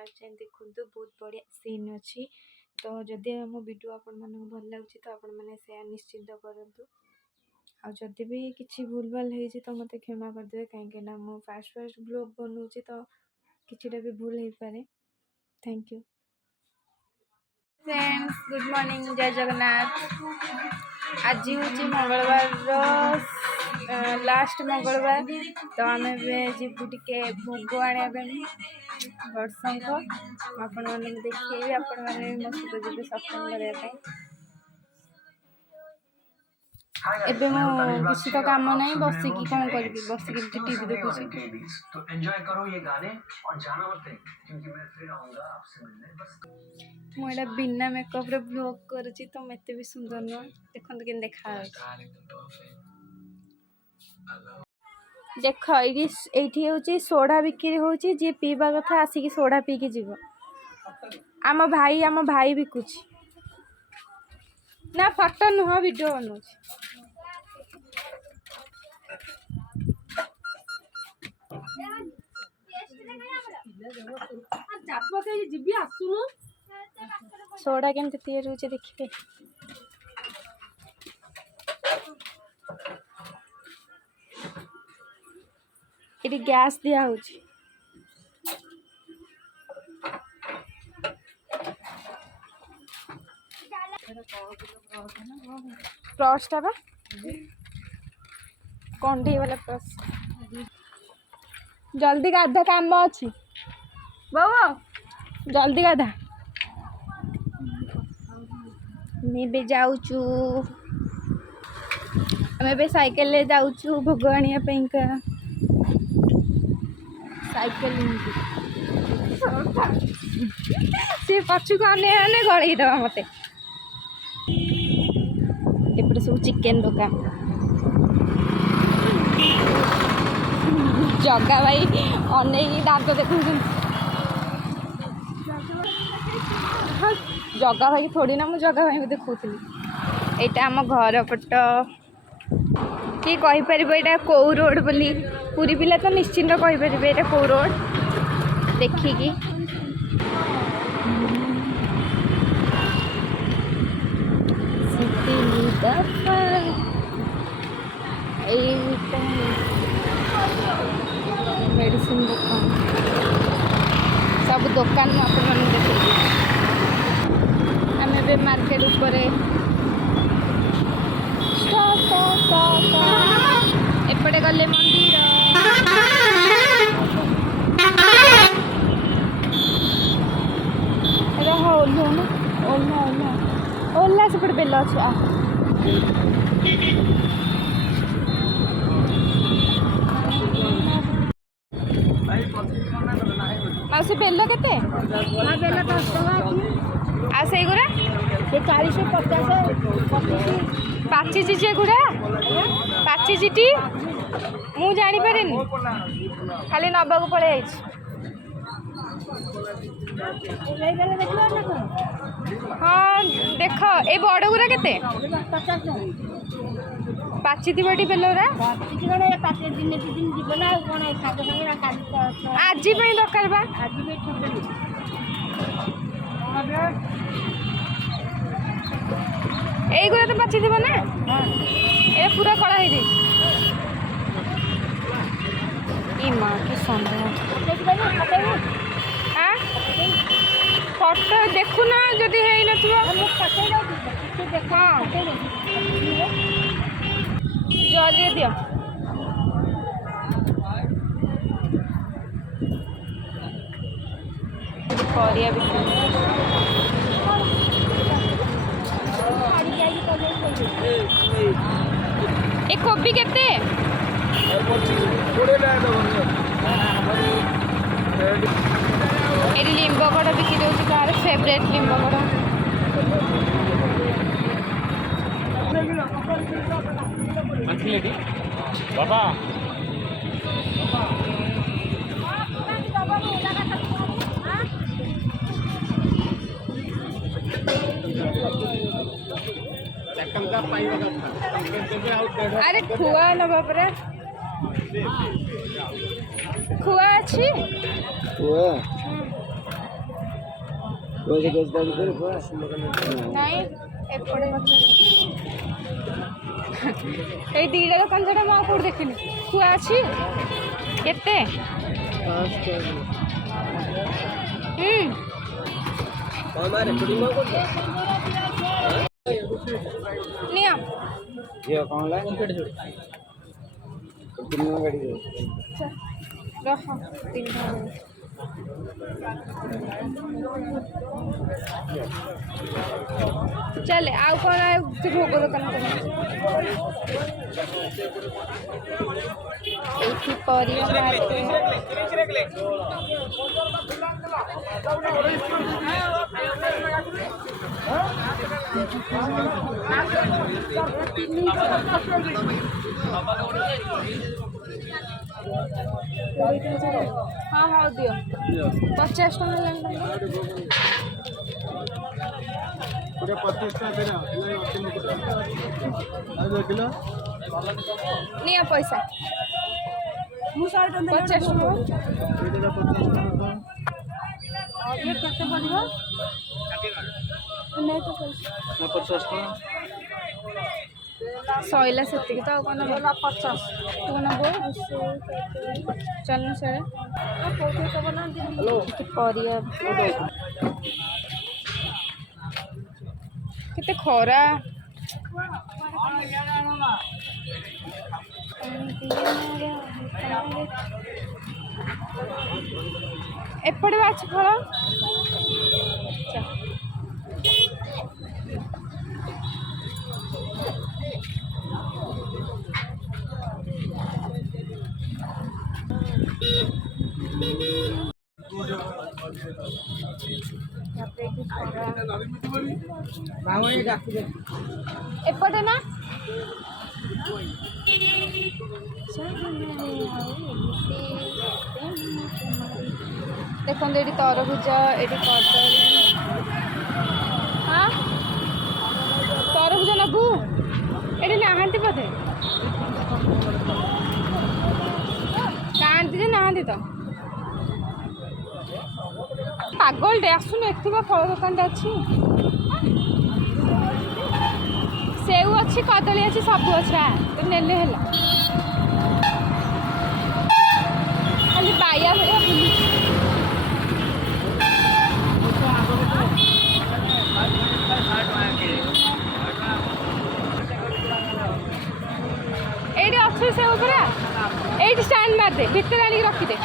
Last time देखु बहुत बढ़िया सीन अच्छी। तो जदि मो वीडियो आपण मानक भल लगुच तो आपण मैंने शेयर निश्चिंत करूँ। आ जदि भी किसी भूल भाल हो तो मत क्षमा करदे कहीं मो फास्ट फास्ट ब्लॉग बनाऊँगी तो किसीटा भी भूल हो पारे। Thank you friends, good morning, जय जगन्नाथ। आज हूँ मंगलवार लास्ट मंगलवार तो आम जीवु टे भोग आने बड़शंख आपण मैंने देखिए आपण मैंने मो सहित जी सत्संग करने। एबे मो किसी तो काम नहीं बसिकी कौन करी बसिकी टीवी देखुची। तो एंजॉय करो ये गाने और जाना मत क्योंकि मैं फिर आऊंगा आपसे मिलने बस। मोड़ा बिना मेकअप रे ब्लॉग करची तो मते भी सुंदर न देखंत के देखा देख एठी होची सोडा बिक्री होची जे पीबा कथा आसी सोडा पी के जीव। आम भाई बिकुची ना फोटो नुह वीडियो बनौची। सोडा केमती तैयार होचे देखिए। ये गैस दिया होची प्रॉस्टा बा कंढी वाला प्रॉस। जल्दी गाधा काम अच्छी बाबा जल्दी गाधा। मैं जाऊचु आम साइकेल ले जाऊचु भोग आने का साइकेल सी पछुक अने गड़े दवा मत। एपटे सब चिकेन दुकान जगा भाई अनेक दांत देखुं। जगा भाई थोड़ी ना मुझे जगा भाई को देखुली। यहाँ आम घर पट किए कहीपर यहाँ कौ रोड बोली पूरी पिला तो निश्चिंत कहीपर यहाँ कौ रोड देखिकी। मेडिसिन दुकान सब दुकान आपने देखिए। आम ए मार्केट ऊपर एपटे गले मंदिर ओला सेपटे बेल अच्छा माउसी बेल केते बेल 10 टका आ से गुरा से 40 50 पाची जे गुरा पाची जीटी मु जानी पारेनी खाली नबा को पळे आइछ। हाँ देख ए बड़ गुरा केते 50 पाची थी बेटी बेलरा आज दरकार बा गुरा तो पाची थी ना ए पूरा कड़ा है माँ की सुंदर फोटो देखु ना जदि है हाँ जल्दी दियो परिया ए कोबी केते ये लिंब कड़ा बिक्री होती कार फेवरेट लिंब कड़ा बाबा अरे खुआ ना बापरे खुआ अच्छी ନାଇଁ ଏପଟେ ଏଇ ଦୁଇଟା ଦୋକାନ ଯୋଉଟା ମୁଁ ଆଉ କୋଉଠି ଦେଖିନି। କୁଆ ଅଛି କେତେ? ନିଅ ରହ चले आउ कौन आए भोग दुकान हाँ हाँ दियो 50 टका नहीं पैसा 50 सैला से तो कौन 50 तू नब चल से केते खरा एपटे बाछ फल एपटे ना देखो ये तरबुज ये कदली हाँ तरबुज नबू ये नहांती बोधे खाती नहांती तो पागल आसुन एत फल दुकान अच्छी सेऊ अच्छी कदली अच्छी सब अच्छा तो नेले खाली बाया भैया ये अच्छे सेऊ पूरा ये स्टैंड मारदे भितर आनी रखीदे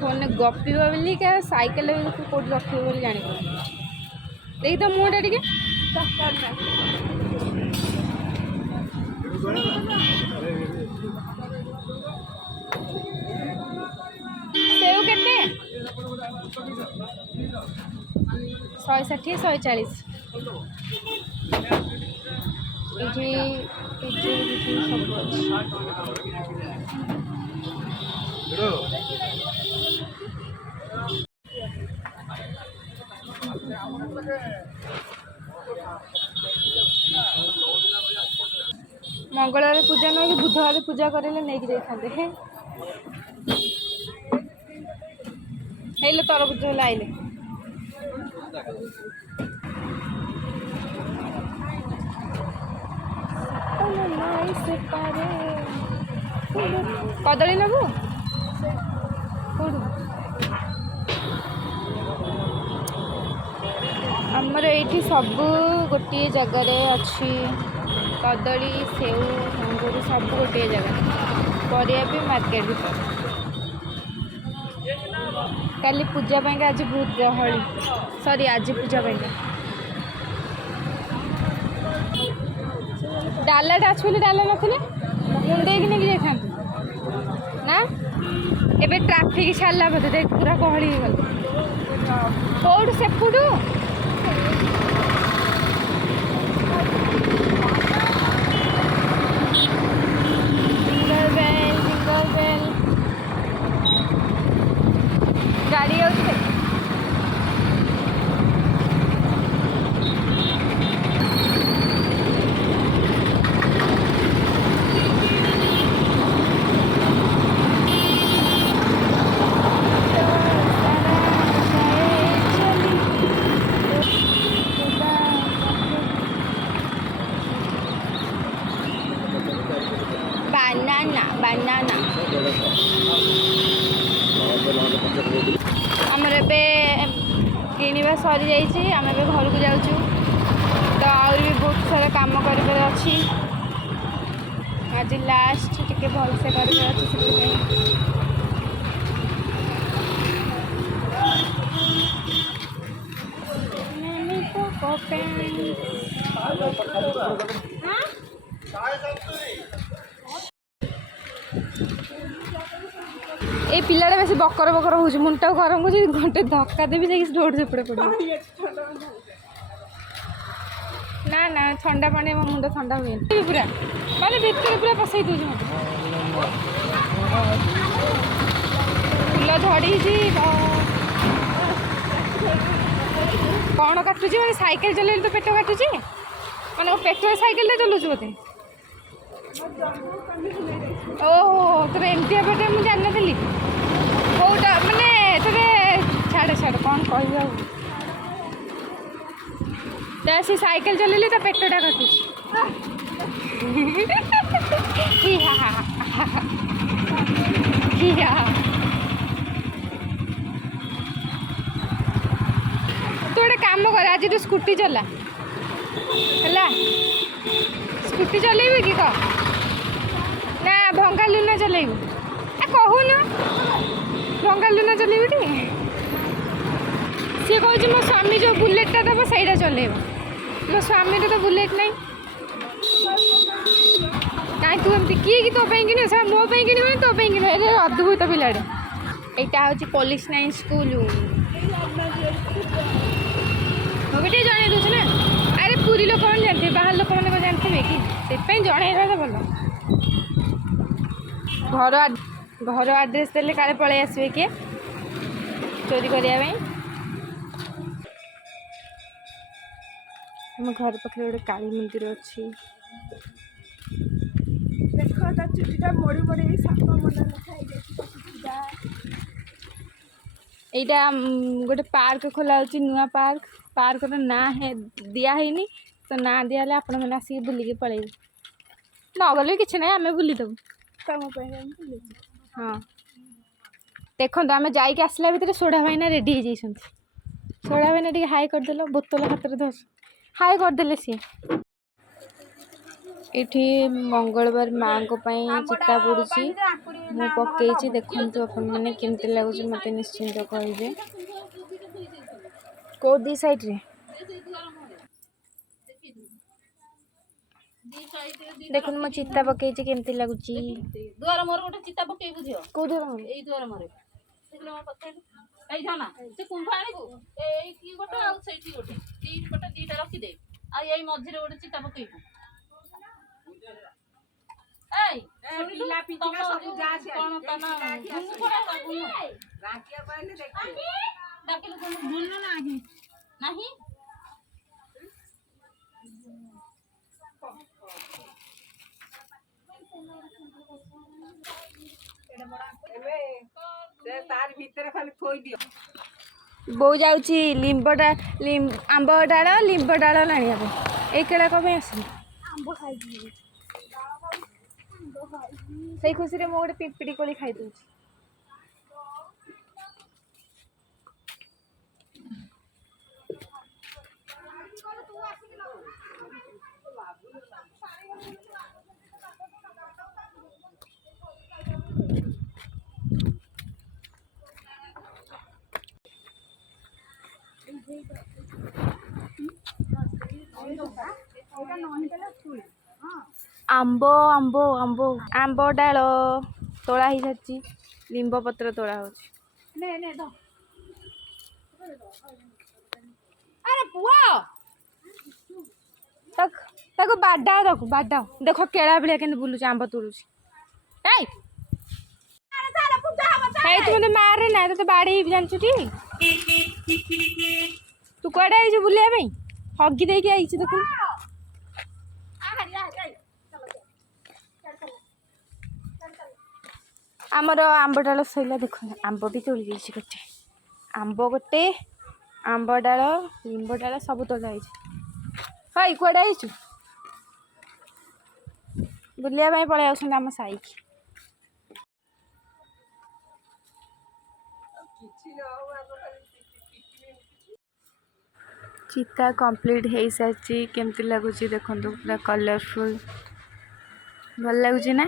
फोन में गपिब बोली क्या साइकेल कौट रख जानी देख तो मुँहटा टे सेव केते 160 140 मंगलवार पूजा ना कि बुधवार पूजा करेले नहीं कि जाते हेले तरबुज आइले कदली नबू आमर ये सब गोटे जगार अच्छी कदली सेऊ अंगूर सब गोटे जगह परिया भी मार्केट भीतर काली पूजा आज बहुत गहली सॉरी आज पूजा डालाटा अच्छी डाला नथिले मुंडे कि नहीं जाता ना एबे ट्रैफिक छाड़ा बोधे देख पूरा गहली गल कौट सेपटू गाड़ी बानाना आमर ए किणवा सरी जाइए आम ए घर को जाऊँ तो आहुरी भी बहुत सारा काम कर आज लास्ट टिके भलसे कर ए पिलाटा बेस बकर बकर हो मुंडा गरम हो घंटे धक्का देवी जाकि रोड सेपटे पड़े ना ना ठंडा पानी मो मुंड ठंडा हुए पूरा माने भितर पूरा पसई दूज फुल झड़ी कौन काटुची मैंने साइकेल चल तो पेट काटुची मैंने पेट्रोल साइकेल चलाऊ बोधे ओहो तोर एमती पेटे मुझे जान नी कौटा मानने तेरे छाड़ छाड़ कौन कह सी साइकेल चलेली तो पेटटा काटुची तू गोटे काम कर आज तू स्कूटी चला है स्कूटी चलेबी कि कह ना भंगा लुना चलेबू कहून भंगा लुना चलेबी टी सी कह मो स्वामी जो बुलेटा दब से चलेब मो स्वामी तो बुलेट नहीं कहीं तू एमती किए कि तो कि मो कि तो कि अद्भुत पिलाटे यहाँ हूँ पुलिस 9 स्कूल मुझे जन दूसरी ना अरे पूरी लोक मैंने जानते बाहर लोक मैंने जानते कि से जन तो भल घर आड्रेस देले काले पलि आसवे किए चोरी करने आम घर पाखे गोटे काली मंदिर अच्छी देख चुटीटा मोड़ी मोड़ी साप मुंडा यहाँ गोटे पार्क खोला नुआ पार्क ना है दिहनी तो ना दिहले आपण मैंने आसिक बुलिक पलैबे न गले कि ना आम बुलीदेबू हाँ देखो आम जाइए आसला भितर सोढ़ा भाईना रेडी हो जाइए सोढ़ा भाईना टे हाई करदेल बोतल हाथ में धर हाई करदे सी ये मंगलवार माँ को चिता पड़ी मु पकई देखु आपने केमती लगुच मत निश्चिंत कहे को दी साइड रे देख मो चिता पकई केमती लगुच दुआर मोर गोटे चिता पकई बुझियो को द्वार एई दुआर मोरे देखलो म पकई एई जाना से कुंभ आनिबू एई की गोटे आ सेठी गोटे ती गोटे दीटा रखी दे आ एई मझी रे गोटे चिता पकईबू एई पिला पिटिका सब जा से कोन तना गुनु कोन गुनु राखिया पहले देखिए डाकिलो कोन भूलनो नाही नाही तार भीतर खाली थोई दियो बो जाउची लिंब आंब डाल लिंब डाल लाणिया पे ए केड़ा को आस आंब खाई से खुशी रे मो गोटे पिंपड़ी कोली खाई दूची आंब आंब आंब आंब डाल तोड़ा ही सारी लिंब पत्र तोड़ा हो अरे पुआ बाडा बाडा देख केड़ा भाया के बुलूच आंब तुलुच तू मत मारे ना तो बाड़े जानचु तू कड़े आई बुलिया हगी देकी आई देखु आमर आंब डाल सैला देख आंब भी तोड़ जाइए गोटे आंब गोटे आंब डाल लिंब डाल सब तोड़ा हई कड़े आई बुलिया पलि आम साई चिता कंप्लीट हो सारी केमती लगुच देखो पूरा कलरफुल भल लगुच ना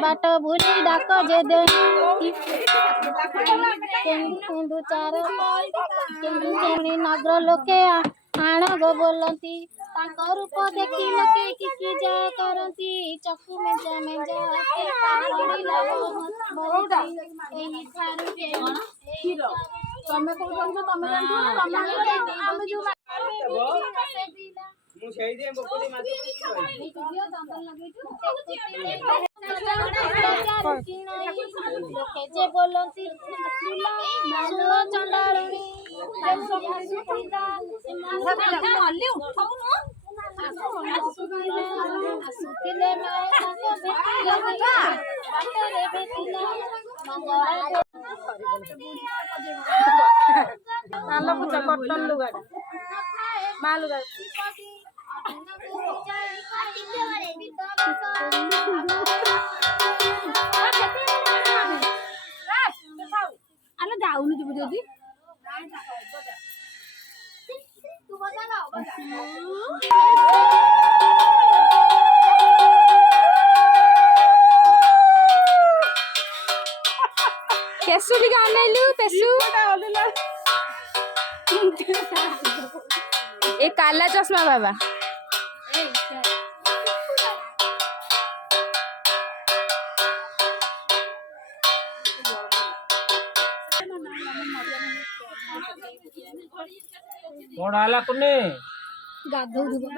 बाट भूली डाक जे दे नगर लोके आण गो बोलती रूप देखी लोके कि जा करती चकु मेजा मेजा तमे जे बोलती चंडाणी कटन लुगा मा लुगा आलो जाऊनु जिबु जदी केसु लिगा आनेलु पेसु ए काला चश्मा बाबा कौन आला तुमने गाधो दुबो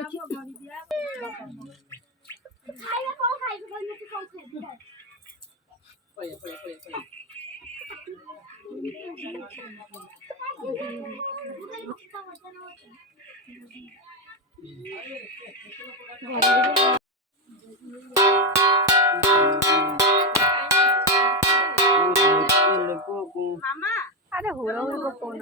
अरे हो रहा है कौन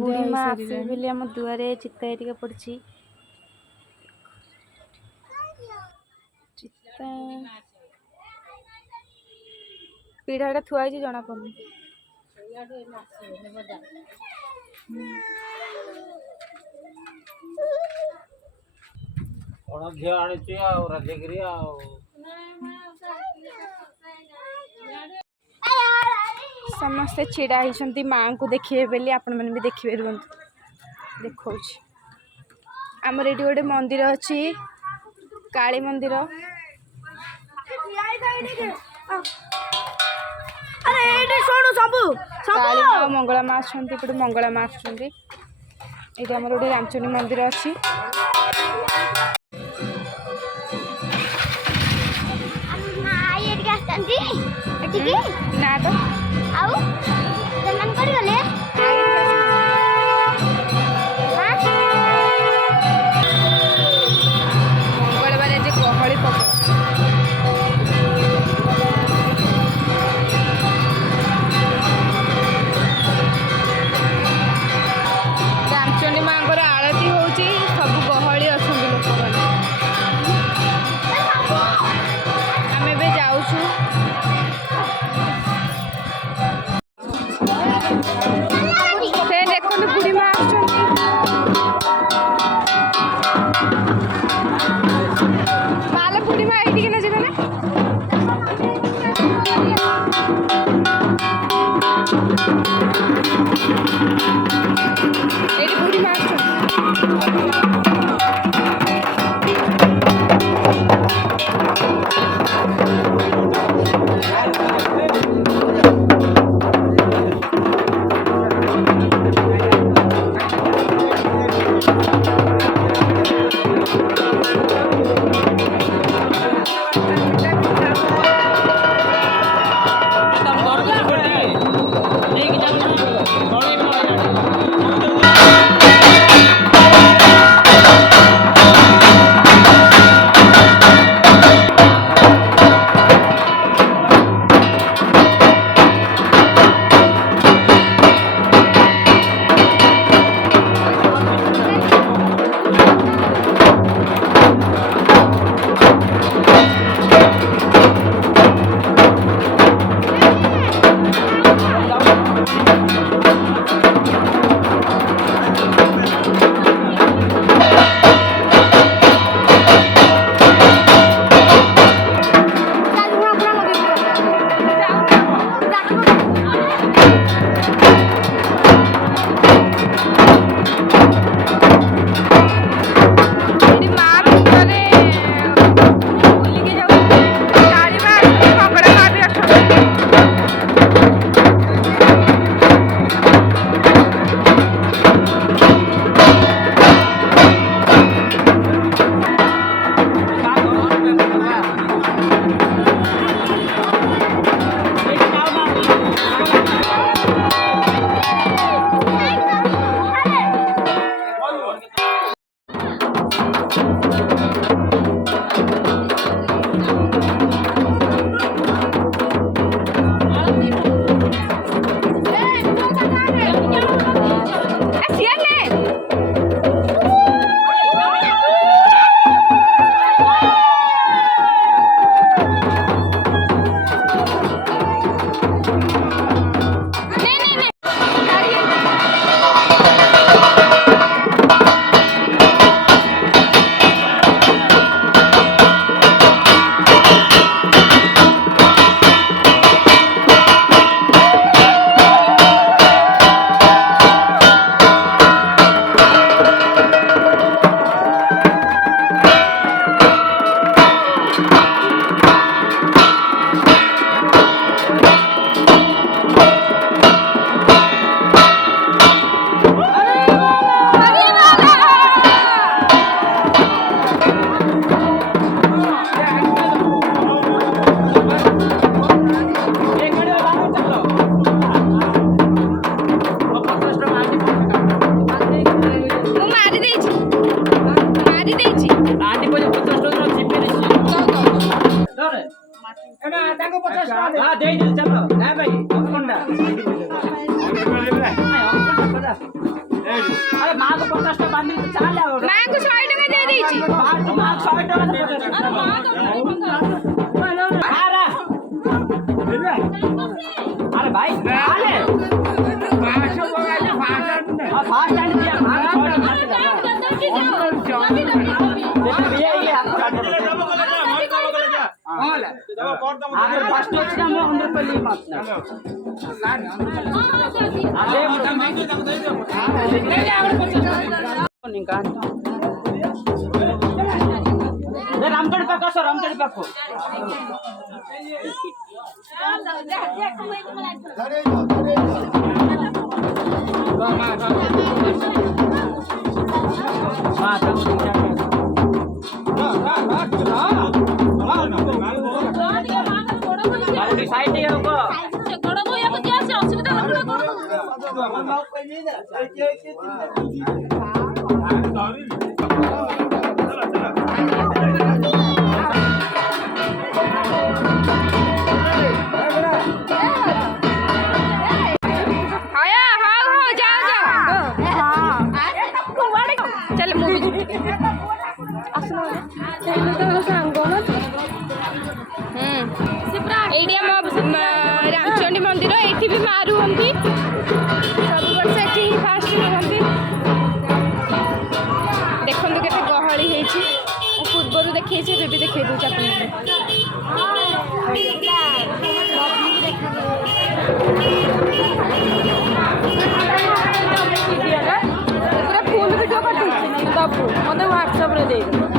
बुढ़ी माँ आसे आम दुआरे चिता टिके पड़ी चिता पीढ़ाटा थुआई जना पड़नी झील आनी राजगिरी समस्ते छिड़ा होती माँ को देखिए बोली आपण मैंने भी देखिए रुहतु देखा आमर ये गोटे मंदिर अच्छी काली मंदिर काली माँ मंगला माँ आसपटे मंगला माँ आसुँच ये आमर गोटे रामचंडी मंदिर अच्छी ना तो अरे भाई ఫస్ట్ వచ్చిన 100 రూపాయలు ఇంకా रामगढ़ पाको सर रामगढ़ पाको रामचंडी मंदिर ये भी माँ रुहती सब वर्ष ये फास्ट रुहती देखो के गहली पूर्वर देखी भी देखे दूँ पूरा ମୋତେ ହ୍ୱାଟ୍ସଆପ୍ରେ ଦେଇଦେବ।